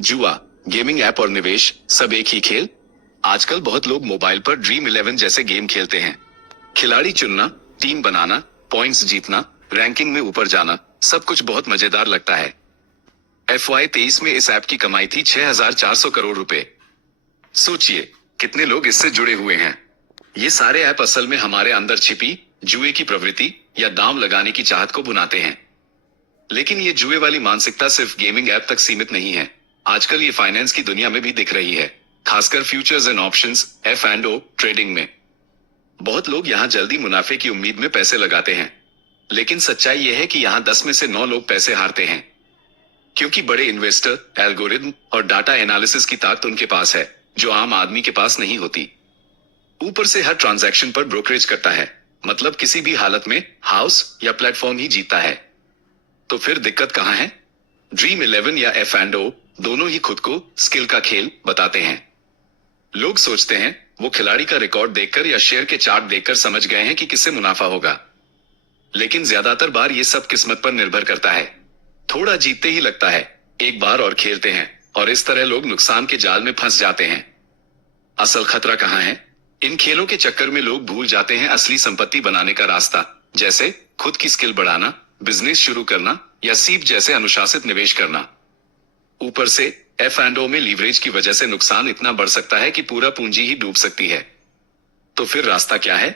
जुआ, gaming app और निवेश सब एक ही खेल। आजकल बहुत लोग मोबाइल पर ड्रीम 11 जैसे गेम खेलते हैं। खिलाड़ी चुनना, टीम बनाना, पॉइंट्स जीतना, रैंकिंग में ऊपर जाना, सब कुछ बहुत मजेदार लगता है। FY23 में इस ऐप की कमाई थी 6,400 करोड़ रुपए। सोचिए कितने लोग इससे जुड़े हुए हैं। ये सारे ऐप असल में हमारे अंदर छिपी जुए की प्रवृत्ति या दांव लगाने की चाहत को भुनाते हैं। लेकिन ये जुए वाली मानसिकता सिर्फ गेमिंग ऐप तक सीमित नहीं है। आजकल ये फाइनेंस की दुनिया में भी दिख रही है, खासकर futures and options F&O trading में। बहुत लोग यहाँ जल्दी मुनाफे की उम्मीद में पैसे लगाते हैं, लेकिन सच्चाई यह है कि यहाँ 10 में से 9 लोग पैसे हारते हैं, क्योंकि बड़े इन्वेस्टर, एल्गोरिथम और डाटा एनालिसिस की ताकत उनके पास है, जो आम आदमी के पास नहीं होती। ऊपर से हर ट्रांजैक्शन पर ब्रोकरेज करता है, मतलब किसी भी हालत में हाउस या प्लेटफॉर्म ही जीता है। तो फिर दिक्कत कहाँ है? ड्रीम 11 या F&O दोनों ही खुद को स्किल का खेल बताते हैं। लोग सोचते हैं वो खिलाड़ी का रिकॉर्ड देखकर या शेयर के चार्ट देखकर समझ गए हैं कि किससे मुनाफा होगा, लेकिन ज्यादातर बार ये सब किस्मत पर निर्भर करता है। थोड़ा जीतते ही लगता है एक बार और खेलते हैं, और इस तरह लोग नुकसान के जाल में फंस जाते हैं। असल खतरा कहाँ है? इन खेलों के चक्कर में लोग भूल जाते हैं असली संपत्ति बनाने का रास्ता, जैसे खुद की स्किल बढ़ाना, बिजनेस शुरू करना या सीप जैसे अनुशासित निवेश करना। ऊपर से F&O में लीवरेज की वजह से नुकसान इतना बढ़ सकता है कि पूरा पूंजी ही डूब सकती है। तो फिर रास्ता क्या है?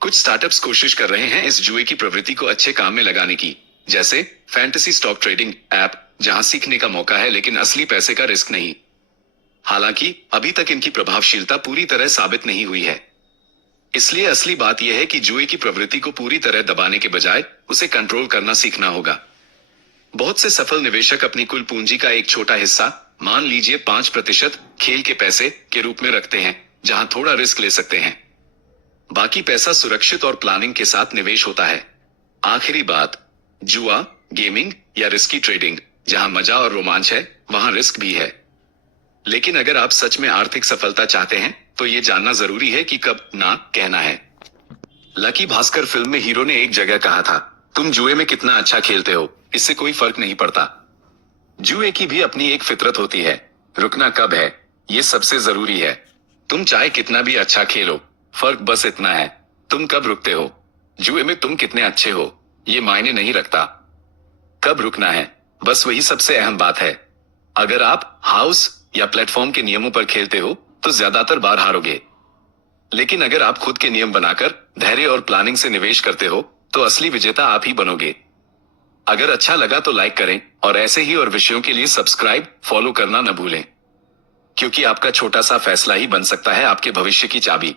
कुछ स्टार्टअप्स कोशिश कर रहे हैं इस जुए की प्रवृत्ति को अच्छे काम में लगाने की, जैसे फैंटेसी स्टॉक ट्रेडिंग ऐप, जहां सीखने का मौका है लेकिन असली पैसे का रिस्क नहीं। हालांकि अभी तक इनकी प्रभावशीलता पूरी तरह साबित नहीं हुई है। इसलिए असली बात यह है कि जुए की प्रवृत्ति को पूरी तरह दबाने के बजाय उसे कंट्रोल करना सीखना होगा। बहुत से सफल निवेशक अपनी कुल पूंजी का एक छोटा हिस्सा, मान लीजिए 5%, खेल के पैसे के रूप में रखते हैं, जहां थोड़ा रिस्क ले सकते हैं। बाकी पैसा सुरक्षित और प्लानिंग के साथ निवेश होता है। आखिरी बात, जुआ, गेमिंग या रिस्की ट्रेडिंग, जहां मजा और रोमांच है वहां रिस्क भी है। लेकिन अगर आप सच में आर्थिक सफलता चाहते हैं तो ये जानना जरूरी है कि कब ना कहना है। लकी भास्कर फिल्म में हीरो ने एक जगह कहा था, तुम जुए में कितना अच्छा खेलते हो, इससे कोई फर्क नहीं पड़ता। जुए की भी अपनी एक फितरत होती है। रुकना कब है, ये सबसे जरूरी है। तुम चाहे कितना भी अच्छा खेलो, फर्क बस इतना है, तुम कब रुकते हो। जुए में तुम कितने अच्छे हो, ये मायने नहीं रखता। कब रुकना है, बस वही सबसे अहम बात है। अगर आप हाउस या प्लेटफॉर्म के नियमों पर खेलते हो तो ज्यादातर बार हारोगे, लेकिन अगर आप खुद के नियम बनाकर धैर्य और प्लानिंग से निवेश करते हो तो असली विजेता आप ही बनोगे। अगर अच्छा लगा तो लाइक करें, और ऐसे ही और विषयों के लिए सब्सक्राइब, फॉलो करना न भूलें, क्योंकि आपका छोटा सा फैसला ही बन सकता है आपके भविष्य की चाबी।